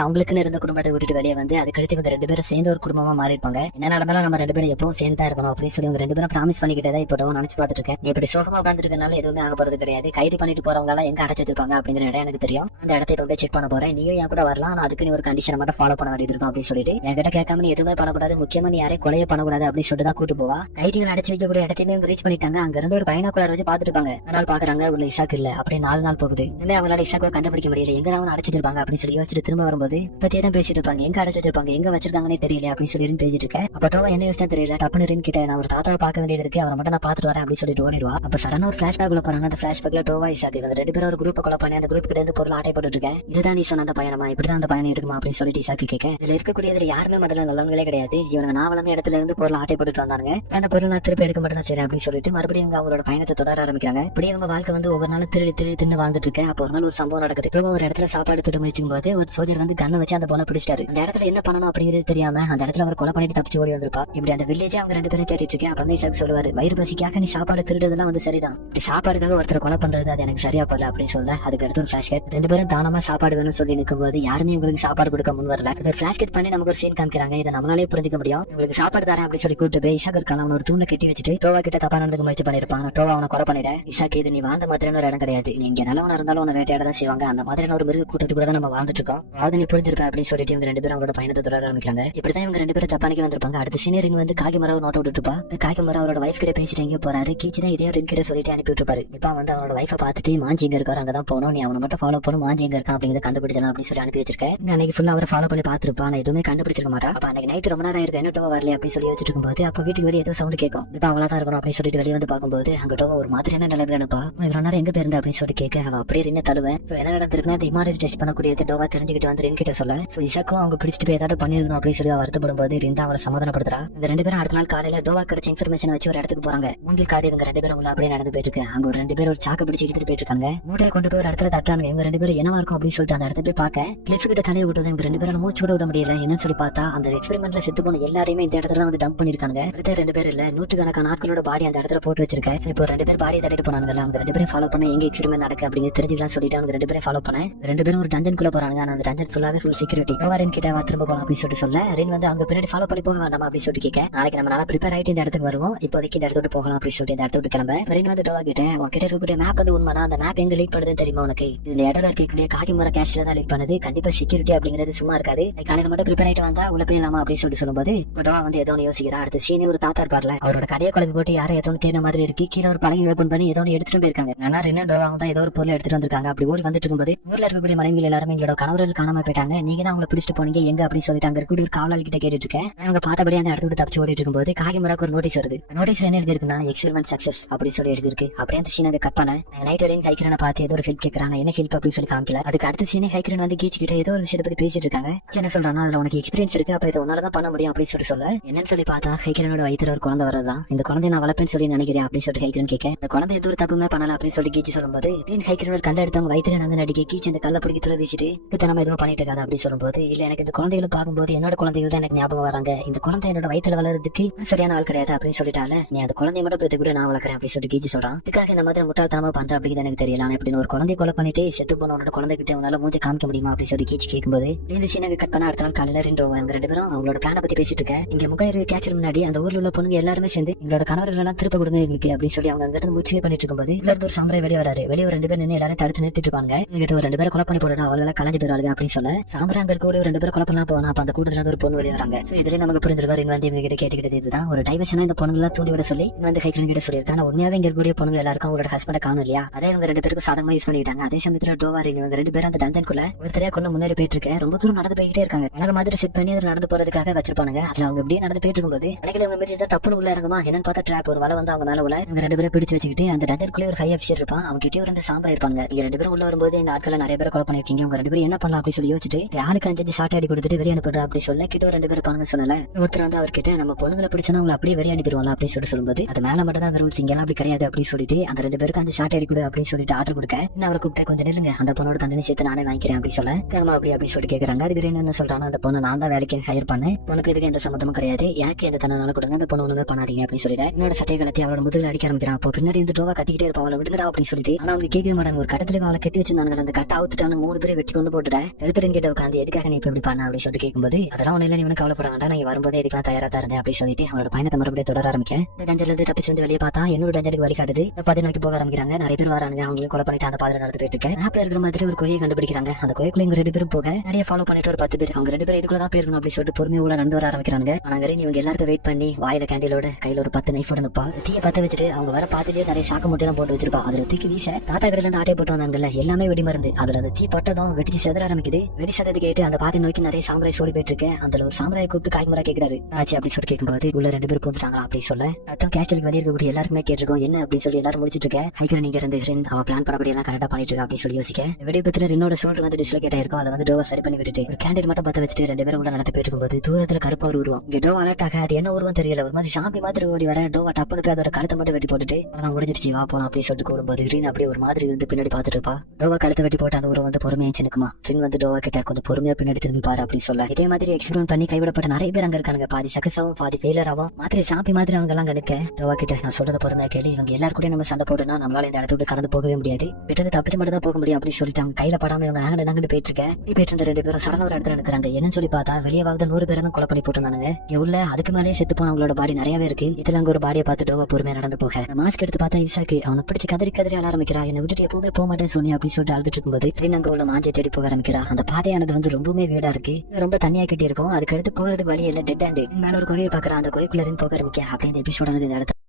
அவங்களுக்குன்னு இருந்த குடும்பத்தை விட்டுட்டு வெளியே வந்து அதுக்கடுத்து இவங்க 2 பேரும் சேர்ந்து ஒரு குடும்பமா மாறி இருப்பாங்க. என்ன நடந்தாலும் நம்ம 2 பேரும் எப்பவும் சேர்ந்து தான் இருக்கணும் அப்படின்னு சொல்லி இவங்க 2 பேரும் ப்ராமிஸ் பண்ணிக்கிட்டதா இப்போ நினைச்சு பார்த்துட்டு இருக்கேன். இப்படி சோகமா உட்காந்துட்டு இருக்கனால எதுவுமே ஆக போறது கிடையாது. கைது பண்ணிட்டு போறவங்க எல்லாம் எங்க அடைச்சிருப்பாங்க அப்படிங்கிற இடம் எனக்கு தெரியும். அந்த இடத்தை இப்போ செக் பண்ண போறேன். நீயும் என் கூட வரலாம். ஆனா அதுக்கு நீ ஒரு கண்டிஷன் மட்டும் ஃபாலோ பண்ண வேண்டியது இருக்கும் அப்படின்னு சொல்லிட்டு என்கிட்ட கேட்காம நீ எதுவுமே பண்ணக்கூடாது, முக்கியமா நீ யாரையும் கொலையை பண்ணக்கூடாது அப்படின்னு சொல்லிட்டு தான் கூட்டு போவா. கைதிகள் அடைச்சு வைக்கக்கூடிய இடத்தையுமே ரீச் பண்ணிட்டாங்க. அங்க இருந்து ஒரு பைனாக்குலர் வச்சு பாத்துட்டு இருப்பாங்க. அதனால பாக்குறாங்க உள்ள இசாக் இல்ல. அப்படியே 4 நாள் போகுது. இன்னும் அவங்களால இசாக்கை கண்டுபிடிக்க முடியல. எங்க அவன் அடைச்சிருப்பாங்க அப்படின்னு சொல்லி யோசிச்சுட்டு திரும்ப வரும்போது பத்தியே தான் பேசிட்டு இருப்பாங்க. எங்க அடைச்சு வச்சிருப்பாங்க, எங்க வச்சிருக்காங்கன்னே தெரியல அப்படின்னு சொல்லி பேசிட்டு இருக்கேன். அப்ப டோவா என்ன யோசிச்சா தெரியல. டப்புனு ரின் கிட்ட நான் ஒரு தாத்தாவை பார்க்க வேண்டியது இருக்கு, அவரை மட்டும் நான் பாத்துட்டு வரேன் அப்படின்னு சொல்லிட்டு ஓடிடுவா. அப்ப சடனா ஒரு பிளாஷ்பேக் உள்ள போறாங்க. அந்த பிளாஷ்பேக்ல டோவா இசாக் இவங்க 2 பேரும் ஒரு குரூப் கொலை பண்ணி அந்த குரூப் கிட்ட இருந்து பொருள் ஆட்டை போட்டுட்டு இருக்கேன். இதுதான் நீ சொன்ன அந்த பயணமா, இப்படிதான் அந்த பயணம் இருக்குமா அப்படின்னு சொல்லிட்டு இசாக்கு கேட்க, இதுல இருக்கக்கூடியதுல யாருமே முதல்ல நல்லவங்களே கிடையாது. இவங்க நான் வளர்ந்த இடத்துல இருந்து பொருள் ஆட்டை போட்டுட்டு வந்தாங்க. அந்த பொருள் நான் திருப்பி எடுக்க மட்டும் சரி அப்படின்னு சொல்லிட்டு மறுபடியும் அவங்களோட பயணத்தை தொடர ஆரம்பிக்கிறாங்க. இப்படி அவங்க வாழ்க்கை வந்து ஒவ்வொரு நாளும் திருடி தின்னு வாழ்ந்துட்டு இருக்கேன். அப்போ ஒரு நாள் ஒரு சம்பவம் நடக்குது. ஒரு இடத்துல சாப்பாடு திட்டு முயற்சிக்கும் போது ஒரு சோல்ஜர் வந்து கண்ணை வச்சு அந்த பொண்ணை பிடிச்சிட்டாரு. அந்த இடத்துல என்ன பண்ணணும் அப்படிங்கிறது தெரியாம அந்த இடத்துல அவர் கொலை பண்ணிட்டு தப்பிச்சு ஓடி வந்திருப்பா. இப்படி அந்த வில்லேஜே அவங்க 2 பேரும் தேடிட்டு இருக்கேன். அப்ப இசாக் சொல்லுவாரு, வயிறு பசிக்காக நீ சாப்பாடு திருடுறதுலாம் வந்து சரிதான், இப்படி சாப்பாடுக்காக ஒருத்தர் கொலை பண்றது அது எனக்கு சரியா போடல அப்படின்னு சொல்ல அதுக்கு அடுத்து ஒரு பிளாஷ்கேட் 2 பேரும் தானமா சாப்பாடு வேணும்னு சொல்லி நிற்கும் போது யாருமே உங்களுக்கு சாப்பாடு கொடுக்க முன் வரல. ஒரு பிளாஷ்கேட் பண்ணி நமக்கு ஒரு சீன் காமிக்கிறாங்க. இதை நம்மளாலே புரிஞ்சுக்க முடியும். உங்களுக்கு சாப்பாடு தரேன் அப்படின்னு சொல்லி கூட்டு போய் இசாக் இருக்கான் அவன் ஒரு தூணை கட்டி வச்சுட்டு டோவா கிட்ட தப்பா நடந்துக்க முயற்சி பண்ணிருப்பான். டோவா அவனை கொலை பண்ணிட இசாக் இது நீ வாழ்ந்த மாதிரியான ஒரு இடம் கிடையாது, நீ இங்க நல்லவனா இருந்தாலும் உன வேட்டையாட தான் செய்வாங்க, அந்த மாதிரியான ஒரு மிருக கூட்டத்து கூட தான் நம்ம வாழ்ந்துட்டு இருக்கோம், அதாவது நீ புரிஞ்சிருப்ப அப்படின்னு சொல்லிட்டு இவங்க 2 பேரும் அவரோட பயணத்தை தொடர ஆரம்பிக்கிறாங்க. இப்படிதான் இவங்க 2 பேரும் ஜப்பானுக்கு வந்திருப்பாங்க. அடுத்த சீனியரின் வந்து காகிமரா நோட் விட்டுருப்பா. காகிமரா அவரோட வைஃப் கிட்ட பேசிட்டு எங்க போறாரு, கீச்சினா இதே ரின் கிட்ட சொல்லிட்டு அனுப்பி விட்டுருப்பாரு. இப்ப வந்து அவனோட வைஃபை பார்த்துட்டு மாஞ்சி எங்க இருக்காரு அங்கதான் போகணும், நீ அவனை மட்டும் ஃபாலோ பண்ணும், மாஞ்சி எங்க இருக்கான் அப்படிங்கிறத கண்டுபிடிச்சலாம் அப்படின்னு சொல்லி அனுப்பி வச்சிருக்கேன். அன்னைக்கு ஃபுல்லா அவரை ஃபாலோ பண்ணி பாத்துருப்பா, நான் எதுவுமே கண்டுபிடிச்சிருக்க மாட்டா. அப்ப அன்னைக்கு நைட் ரொம்ப நேரம் இருக்கு, என்ன டோவா வரல அப்படின்னு சொல்லி வச்சுட்டு இருக்கும்போது அப்ப வீட்டுக்கு வெளியே ஏதோ சவுண்ட் கேட்கும். இப்ப அவளா தான் இருக்கணும் அப்படின்னு சொல்லிட்டு வெளியே வந்து பார்க்கும்போது அங்க டோவா ஒரு மாதிரியான நிலைமையில அனுப்பா. இவ்வளவு நேரம் எங்க போயிருந்தா அப்படின்னு சொல்லி கேட்க அவன் அப்படியே ரின்ன தழுவேன். என்ன நடந்திருக்குன்னா அந்த இமாரல் டெஸ்ட் பண்ணக்கூடியது டோவா தெரிஞ்சுக்கிட்டு வந்து ரின் கிட்ட சொல்ல இசாக்கும் அவங்க பிடிச்சிட்டு போய் ஏதாவது பண்ணிருக்கணும் அப்படின்னு சொல்லி வருத்தப்படும் போது ரிந்தா அவரை சமாதானப்படுத்துறா. இந்த 2 பேரும் அடுத்த நாள் காலையில டோவா கிடைச்ச இன்ஃபர்மேஷன் வச்சு ஒரு இடத்துக்கு போறாங்க. மூங்கில் காடு இவங்க 2 பேரும் உள்ள அப்படியே நடந்து போயிட்டு இருக்கு. அங்க ஒரு 2 பேர் ஒரு சாக்கு பிடிச்சி எடுத்துட்டு போயிட்டு இருக்காங்க. மூட்டையை கொண்டு போய் ஒரு இடத்துல தட்டானுங்க. இவங்க 2 பேரும் என்னவா இருக்கும் அப்படின்னு சொல்லிட்டு அந்த இடத்துல போய் பார்க்க கிளிஃப் கிட்ட தலையை விட்டது. இவங்க 2 பேரும் மூச்சு விட முடியல. என்னன்னு சொல்லி பார்த்தா அந்த எக்ஸ்பெரிமெண்ட்ல செத்து போன எல்லாரையுமே இந்த இடத்துல வந்து டம்ப் பண்ணிருக்காங்க. அடுத்த 2 பேர் இல்ல நூற்றுக்கணக்கான ஆட்களோட பாடி அந்த இடத்துல போட்டு வச்சிருக்கேன். இப்போ 2 பேர் பாடியை தட்டிட்டு போனாங்க. அவங்க 2 பேரும் ஃபாலோ பண்ண எங்க எக்ஸ்பெரிமெண்ட் நடக்கு அப்படிங்கிறது தெரிஞ்சுக்கலாம் சொல்லிட்டு அவங்க 2 பேரும் ஃபாலோ பண்ண 2 பேரும் ஒரு டஞ்சன் குள்ள போறாங்க. அந்த டஞ்சன் ஃபுல்லாவே ஃபுல் செக்யூரிட்டி. ரின் கிட்ட திரும்ப போலாம் அப்படின்னு சொல்லிட்டு சொல்ல ரின் வந்து அவங்க பின்னாடி ஃபாலோ பண்ணி போக வேண்டாமா அப்படின்னு சொல்லிட்டு கேட்க நாளைக்கு நம்ம நல்லா ப்ரிப்பேர் ஆயிட்டு இந்த இடத்துக்கு வருவோம், இப்போதைக்கு இந்த இடத்துக்கு போகலாம் அப்படின்னு சொல்லிட்டு இந்த இடத்துக்கு கிளம்ப ரின் வந்து டோவா கிட்ட உங்ககிட்ட இருக்கக்கூடிய மேப் வந்து உண்மைனா அந்த மேப் எங்க லீட் பண்ணுதுன்னு தெரியுமா உனக்கு, இந்த இடத்துல இருக்கக்கூடிய காகிமர கேஷ்ல தான் லீட் பண்ணுது, கண்டிப்பா செக்யூரிட்டி அப்படிங்கிறது சும்மா இருக்காது, காலையில மட்டும் ப்ரிப்பேர் ஆயிட்டு வந்தா உள்ள போயிடலாமா அப்படின்னு சொல்லிட்டு சொல்லும்போது டோவா வந்து ஏதோ யோசிக்கிறா. அடுத்த சீனே ஒரு தாத்தா இருப்பார்ல அவரோட கடையை குழம்பு போட்டு யாரும் ஏதோ தேன மாதிரி இருக்கு, கீழே ஒரு பழகி ஓபன் பண்ணி ஏதோ எடுத்துட்டு போயிருக்காங்க. ஆனா ரின் டோவா தான் ஏதோ ஒரு பொருள் எடுத்துட்டு வந்திருக்காங்க. அப்படி ஓடி வந்துட்டு இருக்கும்போது ஊர்ல இருக்கக்கூடிய மனைவிகள் எல்லாருமே எங்களோட கணவர்கள் காணாம போயிட்டாங்க, நீங்க தான் அவங்களை பிடிச்சிட்டு போனீங்க எங்க அப்படின்னு சொல்லிட்டு அங்க இருக்கக்கூடிய ஒரு காவலாளி கிட்ட கேட்டுட்டு இருக்கேன். அவங்க பார்த்தபடி அந்த இடத்துல தப்பிச்சு ஓடிட்டு இருக்கும்போது காகிமராக்கு ஒரு நோட்டீஸ் வருது. நோட்டீஸ் என்ன எழுதி இருக்குன்னா எக்ஸ்பெரிமெண்ட் சக்சஸ் அப்படின்னு சொல்லி எழுதி இருக்கு. அப்படியே அந்த சீனை கட் பண்ண நைட் வரையும் ஹைக்கிரனை பார்த்து ஏதோ ஒரு ஹெல்ப் கேட்கறாங்க. என்ன ஹெல்ப் அப்படின்னு சொல்லி காமிக்கல. அதுக்கு அடுத்த சீனே ஹைக்கிரன் வந்து கீச்சு கிட்ட ஏதோ ஒரு விஷயத்தை பத்தி பேசிட்டு இருக்காங்க. என்ன சொல்றாங்க, அதுல உனக்கு எக்ஸ்பீரியன்ஸ் இருக்கு, அப்ப இதை உன்னாலதான் பண்ண முடியும் அப்படின்னு சொல்ல என்னன்னு சொல்லி பார்த்தா ஹைக்கிரனோட வயிற்றுல ஒரு குழந்தை வரதான், இந்த குழந்தை நான் வளர்ப்பேன்னு சொல்லி நினைக்கிறேன் அப்படின்னு சொல்லிட்டு ஹைக்கிரன் கேட்க இந்த குழந்தை எது ஒரு தப்புமே பண்ணல அப்படின்னு சொல்லி கீச்சு சொல்லும்போது ஹைக்கிரன் ஒரு கல்ல எடுத்தவங்க வயிற்றுல வந்து நடிக்க கீச்சு இந்த கல்ல பிடிக்க துறை வீசிட்டு நம்ம எதுவும் பண்ணிட்டு இருக்காது அப்படின்னு சொல்லும்போது இல்ல எனக்கு இந்த குழந்தைகளை பார்க்கும்போது என்னோட குழந்தைகள் தான் எனக்கு ஞாபகம் வராங்க, இந்த குழந்தை என்னோட வயிற்றுல வளர்றதுக்கு சரியான ஆள் கிடையாது அப்படின்னு சொல்லிட்டால நீ அந்த குழந்தைய மட்டும் பெற்று கூட நான் வளர்க்குறேன் அப்படின்னு சொல்லிட்டு கீச்சு சொல்றான். இதுக்காக இந்த மாதிரி முட்டாள்தனமா பண்ற அப்படிங்கிறது எனக்கு தெரியல, ஆனா இப்படி ஒரு குழந்தை கொலை பண்ணிட்டு செத்து போன உன்னோட குழந்தை கிட்ட உன்னால மூஞ்ச காமிக்க முடியுமா அப்படின்னு சொல்லி கீச்சு கேட்கும்போது இந்த சீனை கட் பண்ண அடுத்த நாள் காலையில 2 பேரும் அவங்களோட பிளான பத்தி பேசிட்டு இருக்கேன். இங்க முகாயிரம் கேட்சல் முன்னாடி அந்த ஊர்ல உள்ள பொண்ணுங்க எல்லாருமே சேர்ந்து எங்களோட கணவர்கள் எல்லாம் திருப்ப கொடுங்க எங்களுக்கு அப்படின்னு சொல்லி அவங்க அங்கிருந்து முயற்சி பண்ணிட்டு இருக்கும்போது இன்னொரு ஒரு சாம்பரை வெளியே வராரு. வெளியே 2 பேர் நின்று எல்லாரும் தடுத்து நிறுத்திட்டு இருப்பாங்க. இங்கிட்ட ஒரு 2 பேரை கொலை பண்ணி போடுறா அவளெல்லாம் கலஞ்சு போயிடுவாங்க அப்படின்னு சொல்ல சாம்பரை அங்க இருக்க ஒரு 2 பேரை கொலை பண்ணலாம் போனா அப்ப அந்த கூட்டத்துல ஒரு பொண்ணு வெளியே வராங்க. இதுல நமக்கு புரிஞ்சிருக்காரு வந்து இவங்க கிட்ட கேட்டுக்கிட்டது இதுதான் ஒரு டைவர்ஷனா இந்த பொண்ணுங்க எல்லாம் தூண்டி விட சொல்லி வந்து ஹைக்கிரன் கிட்ட சொல்லியிருக்காங்க. ஆனா உண்மையாவே இங்க இருக்கக்கூடிய பொண்ணுங்க எல்லாருக்கும் அவங்களோட ஹஸ்பண்ட காணும் இல்லையா, அதே அவங்க 2 பேருக்கு சாதகமா யூஸ் பண்ணிட்டாங்க. அதே சமயத்துல டோவா ரின் வந்து 2 பேரும் அந்த டஞ்சன்குள்ள ஒருத்தரையா கொண்டு முன்னேறி போயிட்டு இருக்க ரொம்ப தூரம் நடந்து போய்கிட்டே இருக்காங்க. எனக்கு மாதிரி செட் பண்ணி அதை நடந்து போறதுக்காக வச்சிருப்பாங்க. அதுல அவங்க இப்படியே நடந்து போயிட்டு இருக்கும்போது அன்னைக்கு அவங்க மீது டப்புனு உள்ள இறங்குமா என்னன்னு பார்த்தா ட்ராப் ஒரு வலை வந்து அவங்க மேல உள்ள இவங்க 2 பேரும் பிடிச்சு வச்சுக்கிட்டு அந்த டஞ்சன்குள்ளே ஒரு ஹை ஆஃபீஸர் இருப்பான். அவங்க கிட்டே ஒரு 2 சாம்பரா இருப்பாங்க. இங்க 2 பேரும் உள்ள வரும்போது இந்த ஆட்களை நிறைய பேர் கொலை பண்ணிருக்கீங்க, உங்க 2 பேரும் என்ன பண்ணலாம் அப்படின்னு சொல்லி யோசிச்சுட்டு யாருக்கு 5 ஷாட் அடி கொடுத்துட்டு வெளியே அனுப்பிடுறா அப்படி சொல்ல கிட்ட ஒரு 2 பேர் இருப்பாங்க சொன்னல ஒருத்தர் வந்து அவர்கிட்ட நம்ம பொண்ணுங்களை பிடிச்சா அவங்களை அப்படியே வெளியே அனுப்பிடுவாங்க அப்படின்னு சொல்லும்போது அது மேல மட்டும் தான் ரூல்ஸ் இங்கெல்லாம் அப்படி கிடையாது அப்படின்னு சொல்லிட்டு அந்த 2 பேருக்கு அந்த ஷாட் அடி கொடு அப்படின்னு சொல்லிட்டு ஆர்டர் கொடுக்க இன்னும் அவரை கூப்பிட்டு கொஞ்சம் நில்லுங்க அந்த பொண்ணோட தண்டனை சேர்த்து நானே வாங்கிக்கிறேன் அப்படின்னு சொல்ல அப்படி அப்படின்னு சொல்லி கேட்கறாங்க. அதுக்கு என்ன சொல்றாங்க, அந்த பொண்ணு நான் தான் வேலைக்கு ஹையர் பண்ணேன், உனக்கு இதுக்கு எந்த சம்மந்தமும் கிடையாது, எனக்கு எந்த தண்டனை கொடுங்க, அந்த பொண்ணு ஒண்ணுமே பண்ணாதீங்க அப்படின்னு சொல்லிட்டு என்னோட சட்டை கலத்தி அவரோட முதுகுல அடிக்க ஆரம்பிக்கிறான். அப்போ பின்னாடி இருந்து டோவா கத்திக்கிட்டே இருப்பா அவளை விடுங்கடா அப்படின்னு சொல்லிட்டு ஆனா அவங்க கேட்க மாட்டாங்க. ஒரு கட்டத்துல அவளை கட்டி வச்சிருந்தாங்க. அந்த கட்டை அவுத்துட்டாங்க 3 பேரை வெட்டி கொண்டு போட்டுட்டேன். ரின் கிட்ட உட்காந்து எதுக்காக நீ இப்படி பண்ண அப்படின்னு சொல்லிட்டு கேட்கும்போது அதெல்லாம் ஒண்ணு இல்ல, நீ கவலைப்பட வேண்டாம், நான் வரும்போது இதுக்கெல்லாம் தயாரா தான் இருந்தேன் அப்படின்னு சொல்லிட்டு அவனோட பயணத்தை மறுபடியும் தொடர ஆரம்பிக்க. இந்த டஞ்சர்ல இருந்து தப்பிச்சு வந்து வெளியே பார்த்தா இன்னொரு டஞ்சருக்கு வழி காட்டுது. பாதி நோக்கி போக ஆரம்பிக்கிறாங்க. நிறைய பேர் வராங்க. அவங்களும் கொலை பண்ணிட்டு அந்த பாதை நடந்து போயிட்டு இருக்கேன். மேப்ல இருக்கிற மாதிரி ஒரு கோயை கண்டுபிடிக்கிறாங்க. அந்த கோயிலுக்குள்ள இவங்க 2 பேரும் போக நிறைய ஃபாலோ பண்ணிட்டு ஒரு 10 பேர் அவங்க 2 பேரும் இதுக்குள்ள தான் போயிருக்கணும் அப்படின்னு சொல்லிட்டு பொறுமையா உள்ள நடந்து வர ஆரம்பிக்கிறாங்க. ஆனா இவங்க எல்லாருக்கும் வெயிட் பண்ணி வாயில கேண்டிலோட கையில ஒரு 10 நைஃபோட நிப்பா. தீய பத்த வச்சுட்டு அவங்க வர பாத்துலயே நிறைய சாக்கு மூட்டையெல்லாம் போட்டு வச்சிருப்பா. அதுல தூக்கி வீச தாத்தா கடையில இருந்து ஆட்டையை போட்டு வந்தாங்கல்ல, எல்லாமே வெடி மருந்து. அதுல அந்த தீ பட்டதும் வெடிச்சு செதற ஆரம்பிக்குது. வெடி சதது கேட்டு அந்த பாதை நோக்கி நிறைய சாம்பராய் சோடி போயிட்டு இருக்கு. அதுல ஒரு சாம்பராயை கூப்பிட்டு காய்முறை கேட்கிறாரு. ஆச்சு அப்படின்னு சொல்லி கேட்கும்போது உள்ள 2 பேர் போந்துட்டாங்களா அப்படி சொல்ல அத்தம் கேஸ்டலுக்கு வெளியே இருக்கக்கூடிய எல்லாருமே கேட்டிருக்கோம் என்ன அப்படின்னு சொல்லி எல்லாரும் முடிச்சிட்டு இருக்கேன். ஹைக்கர் நீங்க இருந்து அவ பிளான் பண்ணபடி எல்லாம் கரெக்டா பண்ணிட்டு இருக்கா அப்படின்னு சொல்லி யோசிக்க வெடி பத்திர என்னோட சோல்டர் வந்து டிஸ்லோகேட் ஆயிருக்கும். அதை வந்து டோவா சரி பண்ணி விட்டுட்டு ஒரு கேண்டில் மட்டும் பத்த வச்சுட்டு 2 பேரும் உள்ள நடந்து போயிட்டு இருக்கும்போது தூரத்துல கருப்பா ஒரு உருவம் இங்க டோவா அலர்ட் ஆக அது என்ன உருவம் தெரியல. ஒரு மாதிரி சாம்பி மாதிரி ஓடி வர டோவா டப்புனு போய் அதோட கழுத்தை மட்டும் வெட்டி போட்டுட்டு அதான் முடிஞ்சிருச்சு வா போலாம் அப்படின்னு சொல்லிட்டு கூடும்போது ரின் அப்படியே ஒரு மாதிரி இருந்து பின்னாடி பாத்துட்டு இருப்பா. டோவா கழுத்தை வெட்டி போட்டு அந்த உருவம் வந்து பொறுமையா நிக்குமா. ரின் வந்து டோவா கிட்ட கொஞ்சம் பொறுமையா பின்னாடி திரும்பி பாரு அப்படின்னு சொல்ல இதே மாதிரி எக்ஸ்பிரிமெண்ட் பண்ணி கைவிடப்பட்ட நிறைய பேர் அங்க இருக்காங்க. பாதி சக்சஸ் ஆகும் பாதி ஃபெயிலர் ஆகும். மாதிரி சாம்பி மாதிரி அவங்க எல்லாம் நிக்க டோவா கிட்ட நான் சொல்றத பொறுமையா கேளு. இவங்க எல்லாரும் கூட நம்ம சண்டை போடுனா நம்மளால இந்த இடத்த விட்டு கடந்து போகவே முடியாது. விட்டது தப்பிச்சு மட்டும் தான் போக முடியும் அப்படின்னு சொல்லிட்டு அவங்க கையில படாம இவங்க நாங்க போயிட்டு இருக்கேன். போயிட்டு இருந்த 2 பேரும் சடன ஒரு இடத்துல இருக்கிறாங்க. என்னன்னு சொல்லி பார்த்தா வெளியே 100 பேரும் கொலை பண்ணி போட்டுருந்தாங்க. உள்ள அதுக்கு மேலே செத்து போன அவங்களோட பாடி நிறையவே இருக்கு. இதுல அங்க ஒரு பாடியை பார்த்து டோவா பொறுமையா நடந்து போக மாஸ்க் எடுத்து பார்த்தா இசாக்கு அவனை பிடிச்சி கதறி அழ ஆரம்பிக்கிறா. என்னை விட்டுட்டு எப்பவுமே போக மாட்டேன்னு சொன்னி அப்படின்னு சொல்லிட்டு அழுதுட்டு இருக்கும்போது ட்ரெயின் அங்க உள்ள மாஞ்சை தேடி போக ஆரம்பிக்கிறா. அந்த பாதையானது வந்து ரொம்பவே வீடா இருக்கு. ரொம்ப தனியா கட்டி இருக்கும். அதுக்கு அடுத்து போறதுக்கு வழி இல்ல, டெட் ஹேண்ட். மேல ஒரு கோகையை பாக்குறா. அந்த கோயிலுக்குள்ள போக ஆரம்பிக்க அப்படியே இந்த எபிசோட இந்த இடத்துல